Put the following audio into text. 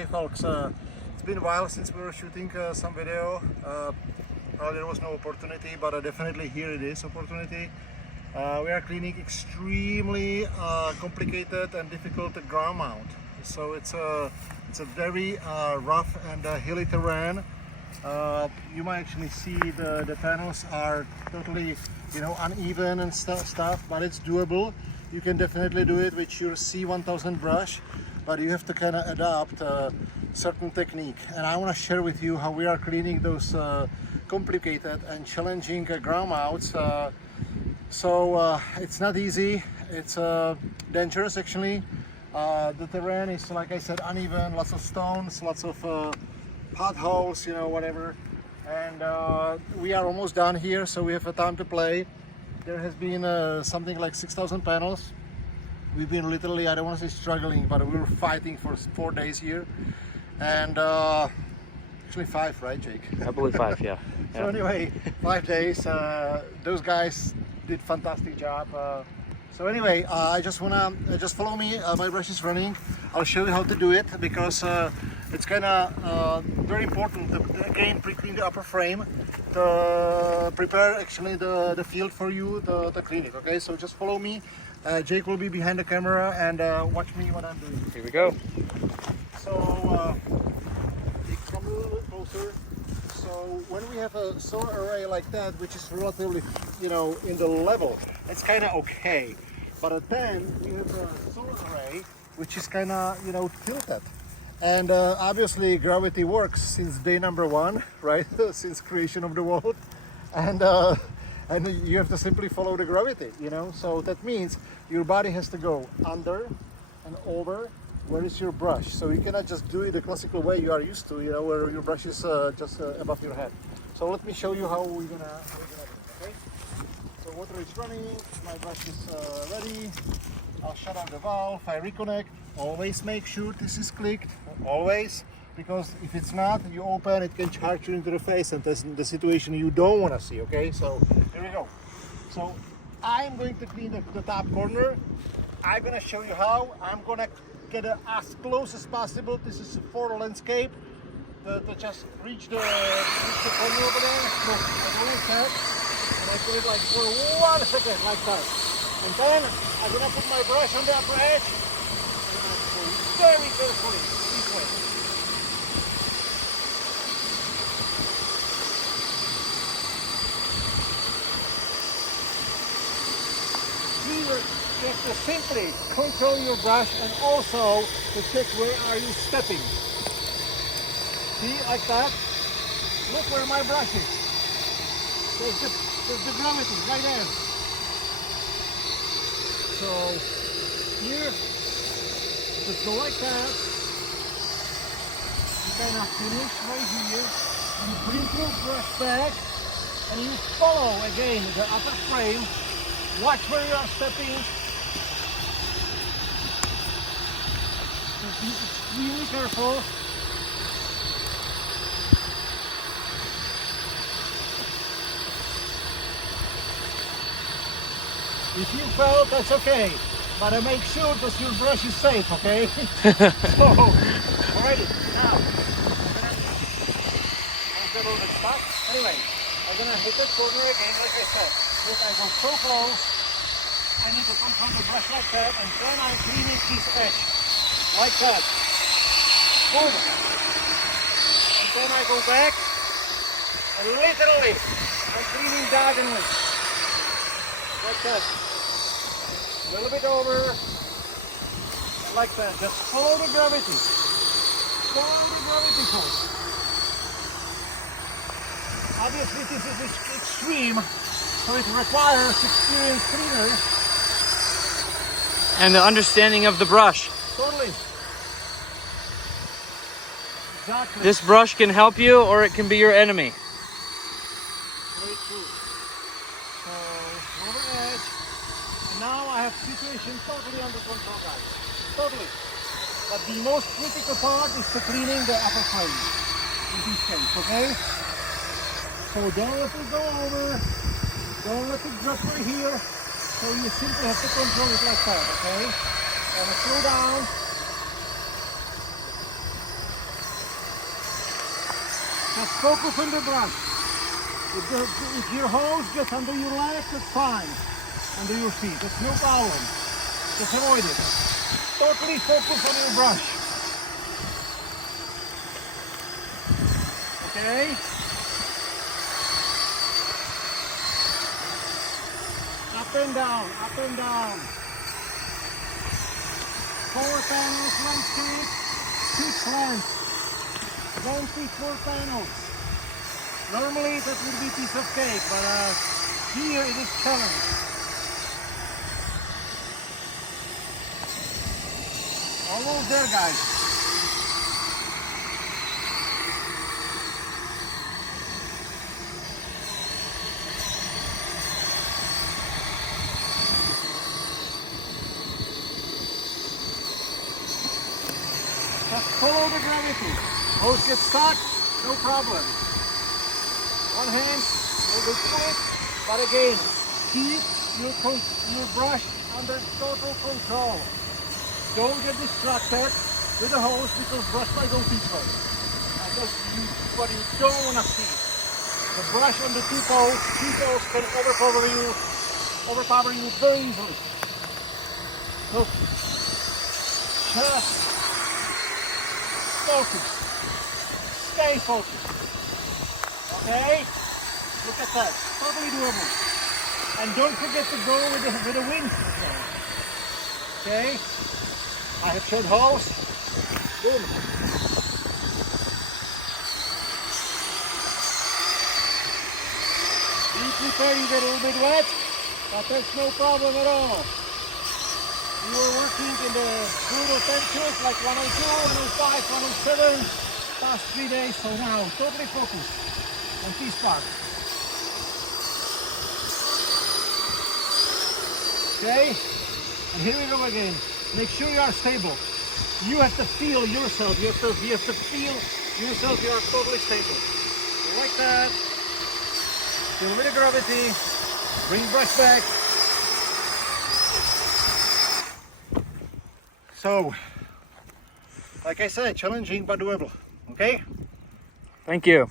Okay, folks, it's been a while since we were shooting some video. There was no opportunity, but definitely here it is opportunity. We are cleaning extremely complicated and difficult ground mount. So it's a very rough and hilly terrain. You might actually see the panels are totally, uneven and stuff, but it's doable. You can definitely do it with your C1000 brush, but you have to kind of adopt a certain technique. And I want to share with you how we are cleaning those complicated and challenging ground mounts. So it's not easy, it's dangerous actually. The terrain is, like I said, uneven, lots of stones, lots of potholes, whatever. And we are almost done here, so we have a time to play. There has been something like 6,000 panels. We've been literally, I don't want to say struggling, but we were fighting for 4 days here. And actually 5, right, Jake? I believe 5, yeah. So anyway, 5 days. Those guys did fantastic job. So anyway, I just follow me. My brush is running. I'll show you how to do it because it's kind of very important to again pre-clean the upper frame to prepare actually the field for you to clean it. Okay, so just follow me. Jake will be behind the camera and watch me what I'm doing. Here we go. So come a little bit closer. So when we have a solar array like that, which is relatively, in the level, it's kind of okay. But then we have a solar array which is kind of, tilted. And obviously gravity works since day number 1, right? Since creation of the world. And you have to simply follow the gravity, So that means your body has to go under and over. Where is your brush? So you cannot just do it the classical way you are used to, where your brush is just above your head. So let me show you how we're gonna do it, okay? So water is running, my brush is ready. I'll shut off the valve, I reconnect. Always make sure this is clicked, always. Because if it's not, you open, it can charge you into the face, and that's the situation you don't want to see, okay? So here we go. So I'm going to clean the top corner. I'm gonna show you how. I'm gonna get it as close as possible. This is for landscape to just reach the corner over there. So I do that, and I put it like for 1 second, like that. And then I'm gonna put my brush on the upper edge, and I'm going very carefully this way. Here, you have to simply control your brush and also to check where are you stepping. See, like that. Look where my brush is. There's the gravity right there. So here, just go like that. You kind of finish right here. You bring your brush back and you follow again the upper frame. Watch where you are stepping. Be extremely careful. If you fell, that's okay. But make sure that your brush is safe, okay? So, already. Now, I'm gonna get stuck. Anyway, I'm gonna hit that corner again, like I said. If I go so close, I need to control the brush like that, and then I'm cleaning this edge. Like that. Boom. And then I go back, and literally, I'm cleaning diagonally. Like that. A little bit over. And like that. Just follow the gravity. Follow the gravity force. Obviously, this is extreme, so it requires experienced cleaners. And the understanding of the brush. Totally. Exactly. This brush can help you or it can be your enemy. Very true. So, over edge. And now I have situation totally under control, guys. Totally. But the most critical part is the cleaning the upper frame. In this case, okay? So don't let it go over. Don't let it drop right here. So you simply have to control it like that, okay? And slow down. Just focus on the brush. If your hose gets under your leg, that's fine. Under your feet, that's no problem. Just avoid it. Totally focus on your brush. Okay? Up and down, up and down. 4 panels, 1 feet, 6 lengths. 1 feet, 4 panels. Normally that would be a piece of cake, but here it is challenge. Almost there, guys. Just follow the gravity. Hose gets stuck, no problem. One hand, will go through it, but again, keep your brush under total control. Don't get distracted with the hose because brush might go people. That's what you don't want to see. The brush on the two poles can overpower you very easily. So just focus. Stay focused. Okay? Look at that. Totally doable. And don't forget to go with the wind. Okay? I have shed hose. Boom. Be prepared to get a little bit wet, but that's no problem at all. We were working in the brutal temperatures like 102, 105, 107 past 3 days, so now totally focused on this part. Okay, and here we go again. Make sure you are stable. You have to feel yourself. You have to feel yourself. You are totally stable. Like that. Feel a bit of gravity. Bring brush back. So, like I said, challenging but doable. Okay. Thank you.